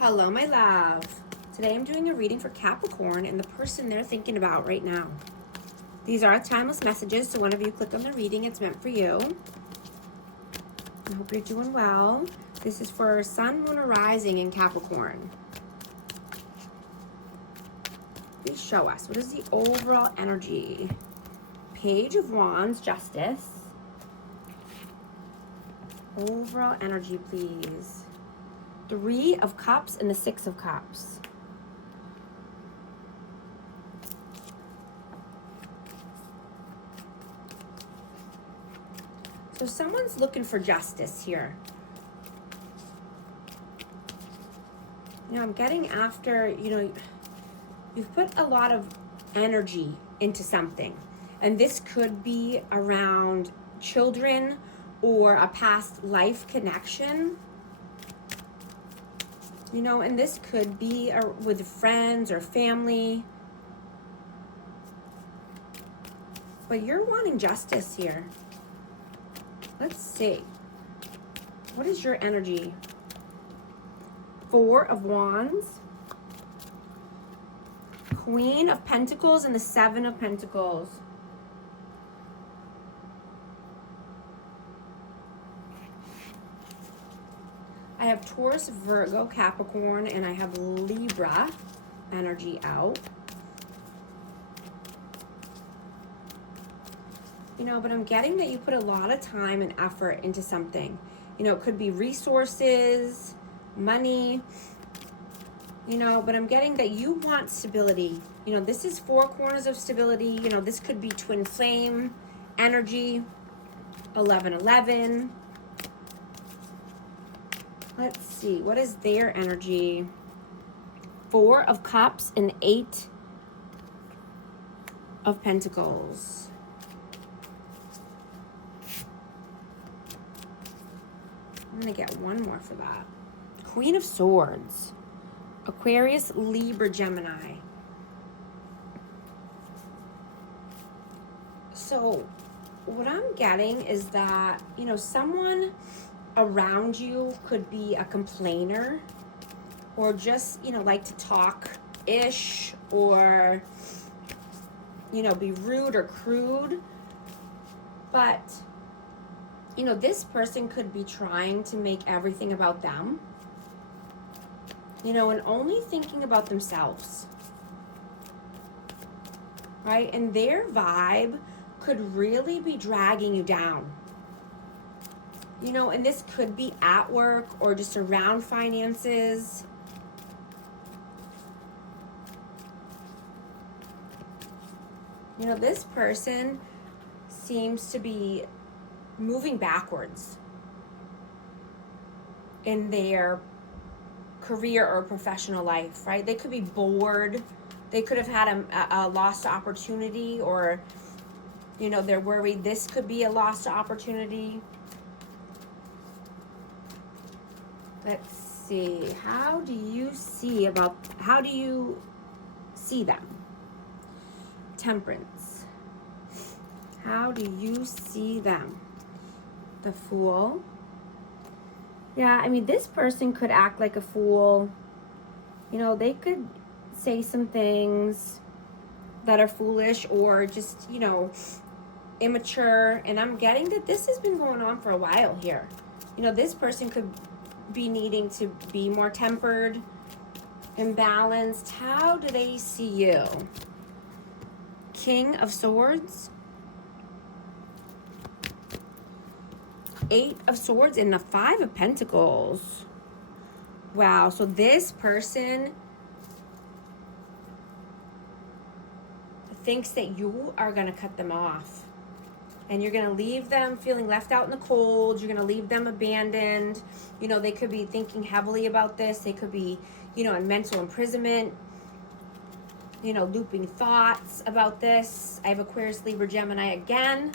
Hello, my love. Today I'm doing a reading for Capricorn and the person they're thinking about right now. These are timeless messages, so whenever you click on the reading, it's meant for you. I hope you're doing well. This is for Sun, Moon, or Rising in Capricorn. Please show us. What is the overall energy? Page of Wands, Justice. Overall energy, please. Three of Cups and the Six of Cups. So someone's looking for justice here. I'm getting after, you've put a lot of energy into something. And this could be around children or a past life connection. And this could be with friends or family. But you're wanting justice here. Let's see. What is your energy? Four of Wands. Queen of Pentacles and the Seven of Pentacles. I have Taurus, Virgo, Capricorn, and I have Libra energy out. But I'm getting that you put a lot of time and effort into something. It could be resources, money, but I'm getting that you want stability. This is four corners of stability. This could be twin flame energy, 11-11. Let's see, what is their energy? Four of Cups and Eight of Pentacles. I'm going to get one more for that. Queen of Swords. Aquarius, Libra, Gemini. So what I'm getting is that, someone around you could be a complainer or just, like to talk-ish or, be rude or crude. But this person could be trying to make everything about them, and only thinking about themselves, right? And their vibe could really be dragging you down, and this could be at work or just around finances. This person seems to be moving backwards in their career or professional life, right? They could be bored. They could have had a lost opportunity, or, they're worried this could be a lost opportunity. Let's see. How do you see them? Temperance. How do you see them? The Fool. Yeah, this person could act like a fool. They could say some things that are foolish or just, immature. And I'm getting that this has been going on for a while here. This person could be needing to be more tempered and balanced. How do they see you? King of Swords. Eight of Swords and the Five of Pentacles. Wow, so this person thinks that you are going to cut them off. And you're going to leave them feeling left out in the cold. You're going to leave them abandoned. They could be thinking heavily about this. They could be, in mental imprisonment. Looping thoughts about this. I have Aquarius, Libra, Gemini again.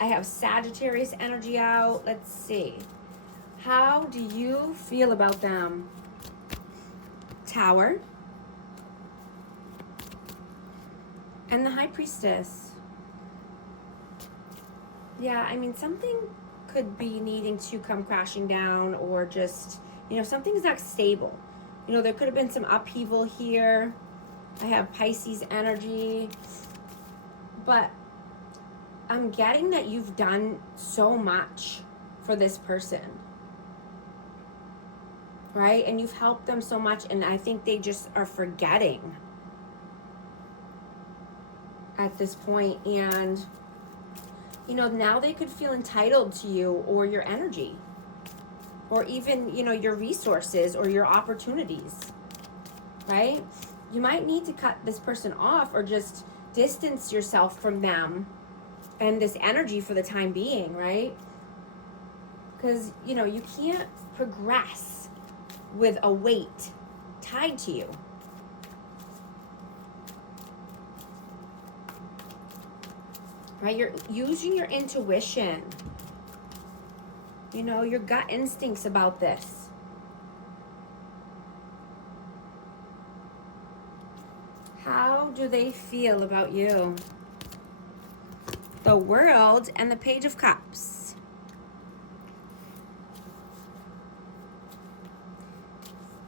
I have Sagittarius energy out. Let's see. How do you feel about them? Tower. And the High Priestess. Yeah, something could be needing to come crashing down, or just, something's not stable. You know, there could have been some upheaval here. I have Pisces energy. But I'm getting that you've done so much for this person. Right? And you've helped them so much. And I think they just are forgetting at this point. And, you know, now they could feel entitled to you or your energy. Or even, you know, your resources or your opportunities. Right? You might need to cut this person off or just distance yourself from them and this energy for the time being, right? Because, you know, you can't progress with a weight tied to you. Right? You're using your intuition. You know, your gut instincts about this. How do they feel about you? The World and the Page of Cups.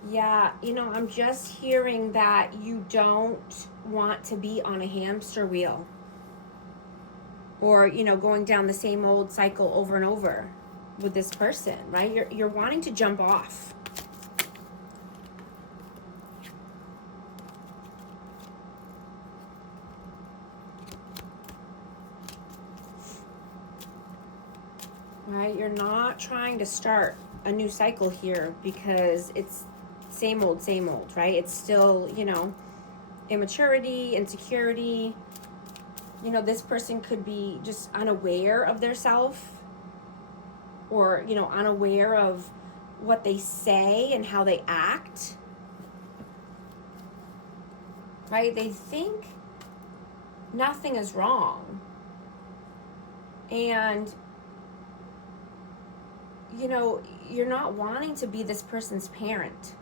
Yeah, you know, I'm just hearing that you don't want to be on a hamster wheel. Or, you know, going down the same old cycle over and over with this person, right? You're wanting to jump off. Right? You're not trying to start a new cycle here because it's same old, right? It's still, you know, immaturity, insecurity. You know, this person could be just unaware of their self or, you know, unaware of what they say and how they act. Right? They think nothing is wrong. And, you know, you're not wanting to be this person's parent.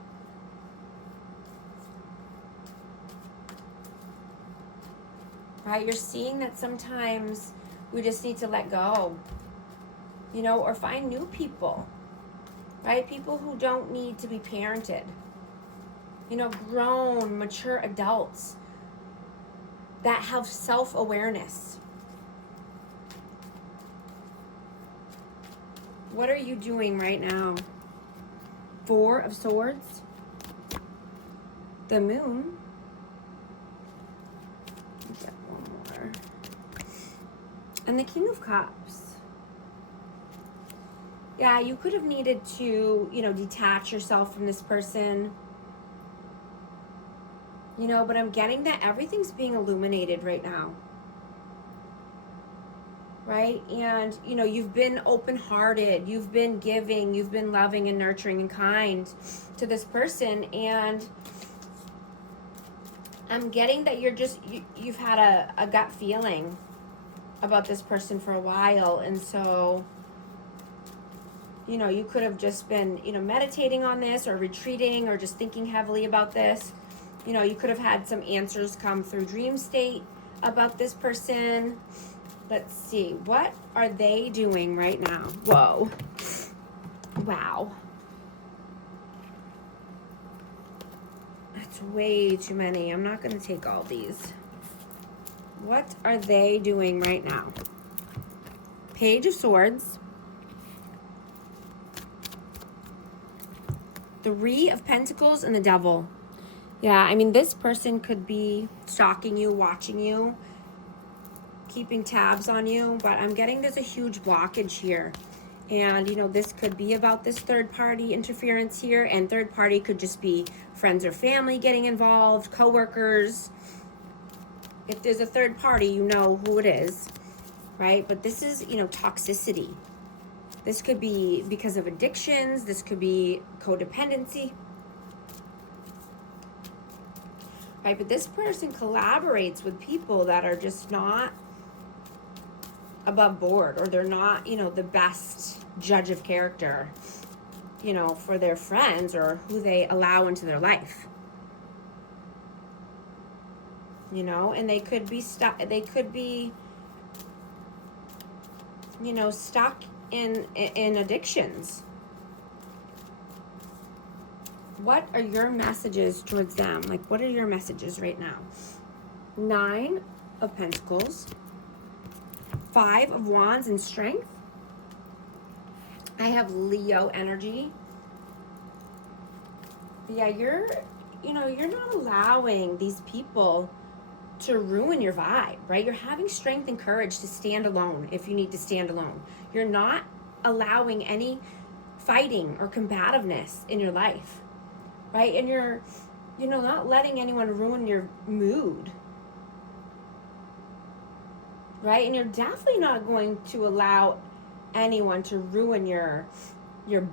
Right? You're seeing that sometimes we just need to let go, you know, or find new people, right? People who don't need to be parented, you know, grown, mature adults that have self-awareness. What are you doing right now? Four of Swords, the Moon. Get one more. And the King of Cups. Yeah, you could have needed to, you know, detach yourself from this person. You know, but I'm getting that everything's being illuminated right now. Right? And, you know, you've been open-hearted, you've been giving, you've been loving and nurturing and kind to this person. And I'm getting that you're just, you've had a gut feeling about this person for a while. And so, you know, you could have just been, you know, meditating on this or retreating or just thinking heavily about this. You know, you could have had some answers come through dream state about this person. Let's see. What are they doing right now? Whoa. Wow. That's way too many. I'm not going to take all these. What are they doing right now? Page of Swords. Three of Pentacles and the Devil. Yeah, I mean, this person could be stalking you, watching you, keeping tabs on you, but I'm getting there's a huge blockage here. And, you know, this could be about this third-party interference here, and third party could just be friends or family getting involved, coworkers. If there's a third party, you know who it is, right? But this is, you know, toxicity. This could be because of addictions. This could be codependency. Right? But this person collaborates with people that are just not above board, or they're not, you know, the best judge of character, you know, for their friends or who they allow into their life. You know, and they could be stuck, they could be, you know, stuck in addictions. What are your messages towards them? Like, what are your messages right now? 9 of Pentacles, 5 of Wands and Strength. I have Leo energy. Yeah, you're not allowing these people to ruin your vibe, right? You're having strength and courage to stand alone if you need to stand alone. You're not allowing any fighting or combativeness in your life, right? And you're not letting anyone ruin your mood, right? And you're definitely not going to allow anyone to ruin your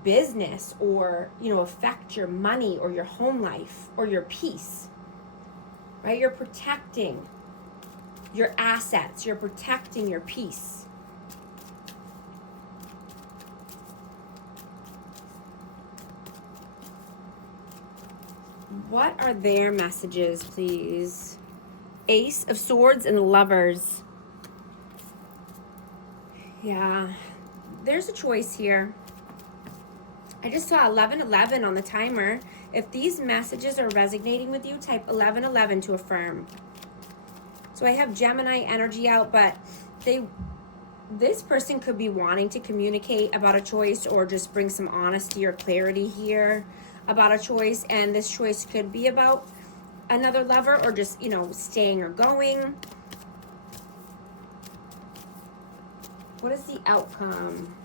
business or, affect your money or your home life or your peace, right? You're protecting your assets. You're protecting your peace. What are their messages, please? Ace of Swords and Lovers. Yeah, there's a choice here. I just saw 1111 on the timer. If these messages are resonating with you, type 1111 to affirm. So I have Gemini energy out, but this person could be wanting to communicate about a choice or just bring some honesty or clarity here about a choice. And this choice could be about another lover or just, staying or going. What is the outcome?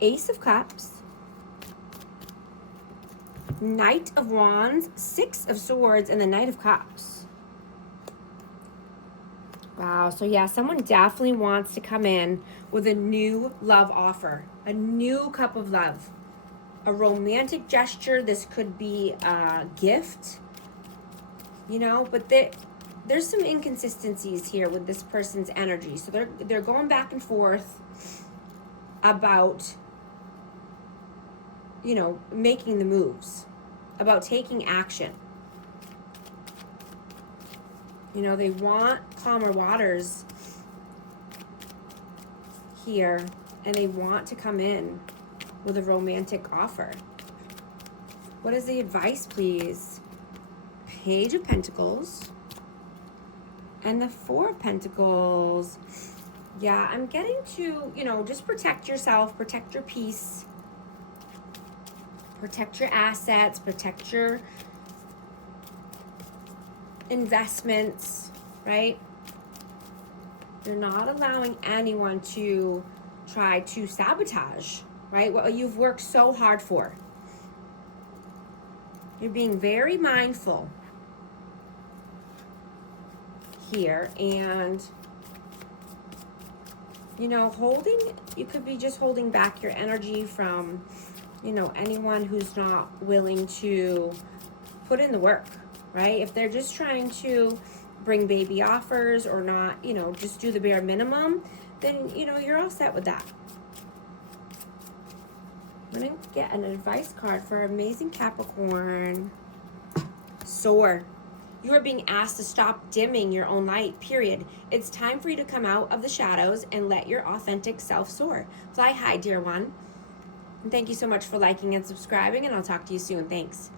Ace of Cups, Knight of Wands, 6 of Swords, and the Knight of Cups. Wow, so yeah, someone definitely wants to come in with a new love offer, a new cup of love, a romantic gesture. This could be a gift, but there's some inconsistencies here with this person's energy. So they're going back and forth about making the moves, about taking action. They want calmer waters here, and they want to come in with a romantic offer. What is the advice, please? Page of Pentacles and the 4 of Pentacles. Yeah, I'm getting to, just protect yourself, protect your peace, protect your assets, protect your investments, right? You're not allowing anyone to try to sabotage, right? What you've worked so hard for. You're being very mindful here, and you could be just holding back your energy from anyone who's not willing to put in the work, right? If they're just trying to bring baby offers or not, just do the bare minimum, then you're all set with that. I'm gonna get an advice card for amazing Capricorn. Soar. You are being asked to stop dimming your own light, period. It's time for you to come out of the shadows and let your authentic self soar. Fly high, dear one. And thank you so much for liking and subscribing, and I'll talk to you soon. Thanks.